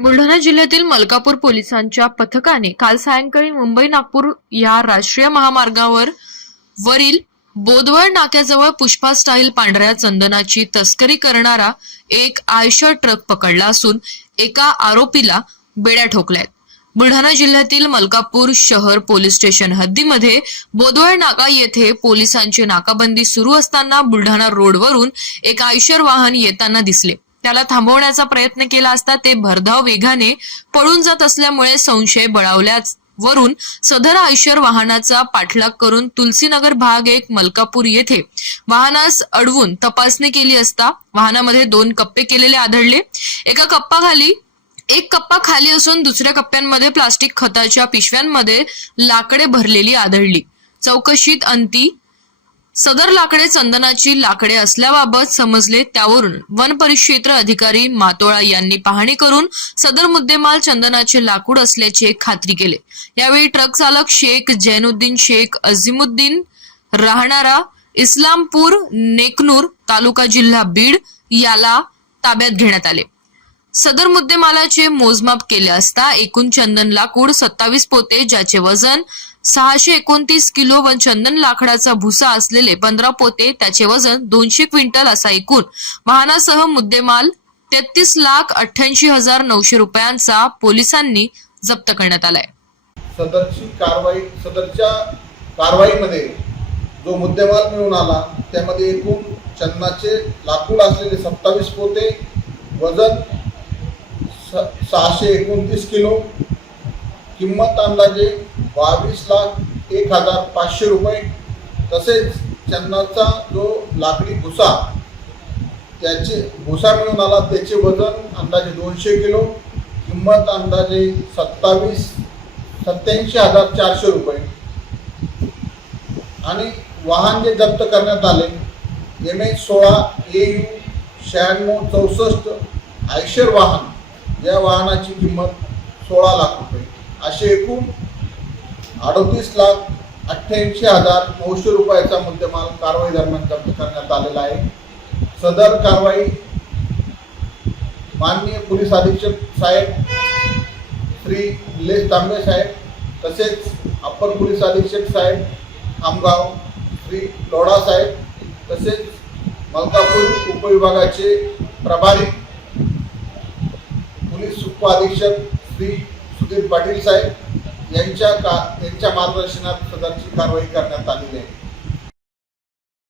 बुलढाणा जिल्ह्यातील मलकापूर पोलिसांच्या पथकाने काल सायंकाळी मुंबई नागपूर या राष्ट्रीय महामार्गावर वरील बोदवळ नाक्याजवळ पुष्पा स्टाईल पांढऱ्या चंदनाची तस्करी करणारा एक आयशर ट्रक पकडला असून एका आरोपीला बेड्या ठोकल्यात बुलढाणा जिल्ह्यातील मलकापूर शहर पोलीस स्टेशन हद्दीमध्ये बोदवळ नाका येथे पोलिसांची नाकाबंदी सुरू असताना बुलढाणा रोडवरून एक आयशर वाहन येताना दिसले. त्याला थांबवण्याचा प्रयत्न केला असता ते भरधाव वेगाने पळून जात असल्यामुळे संशय बळावल्याच वरून सदर आयशर वाहनाचा पाठलाग करून तुलसीनगर भाग एक मलकापूर येथे वाहनास अडवून तपासणी केली असता वाहनामध्ये दोन कप्पे केलेले आढळले. एका कप्पाखाली एक कप्पा खाली असून दुसऱ्या कप्प्यांमध्ये प्लास्टिक खताच्या पिशव्यांमध्ये लाकडे भरलेली आढळली. चौकशीत अंती सदर लाकडे चंदनाची लाकडे असल्याबाबत समजले त्यावरून वन परिक्षेत्र अधिकारी मातोळा यांनी पाहणी करून सदर मुद्देमाल चंदनाचे लाकूड असल्याचे खात्री केले. यावेळी ट्रक चालक शेख जैनुद्दीन शेख अझीमुद्दीन राहणारा इस्लामपूर नेकनूर तालुका जिल्हा बीड याला ताब्यात घेण्यात आले. सदर मुद्देमालाचे मोजमाप केले असता एकूण चंदन लाकूड सत्तावीस पोते ज्याचे वजन सहाशे एकोणतीस किलो व चंदन लाकडाचा भुसा असलेले पंधरा पोते त्याचे वजन दोनशे क्विंटल असा एकूण. वाहनासह मुद्देमाल तेहतीस लाख अठ्ठ्याऐंशी हजार नऊशे रुपयांचा पोलिसांनी जप्त करण्यात आलाय. सदरची कारवाई सदरच्या कारवाईमध्ये जो मुद्देमाल मिळून आला त्यामध्ये एकूण चंदनाचे लाकूड असलेले सत्तावीस पोते वजन सहाशे एकोणतीस किलो किंमत अंदाजे बावीस लाख एक हजार पाचशे रुपये. तसेच चंदनाचा जो लाकडी भुसा त्याचे भुसा मिळून आला त्याचे वजन अंदाजे दोनशे किलो किंमत अंदाजे सत्तावीस सत्याऐंशी हजार चारशे रुपये. आणि वाहन जे जप्त करण्यात आले एम एच सोळा ए यू शहाण्णव चौसष्ट आयशर वाहन या वाहनाची किंमत सोळा लाख रुपये. असे एकूण अडतीस लाख अठ्ठ्याऐंशी हजार नऊशे रुपयाचा मुद्देमाल कारवाई दरम्यान जप्त करण्यात आलेला आहे. सदर कारवाई माननीय पोलीस अधीक्षक साहेब श्री निलेश तांबे साहेब तसेच अप्पर पोलीस अधीक्षक साहेब खामगाव श्री लोढा साहेब तसेच मलकापूर उपविभागाचे प्रभारी पोलीस उपअधीक्षक श्री सुधीर पाटील साहेब यांच्या का यांच्या मार्गदर्शनात सदरची कारवाई करण्यात आलेली आहे.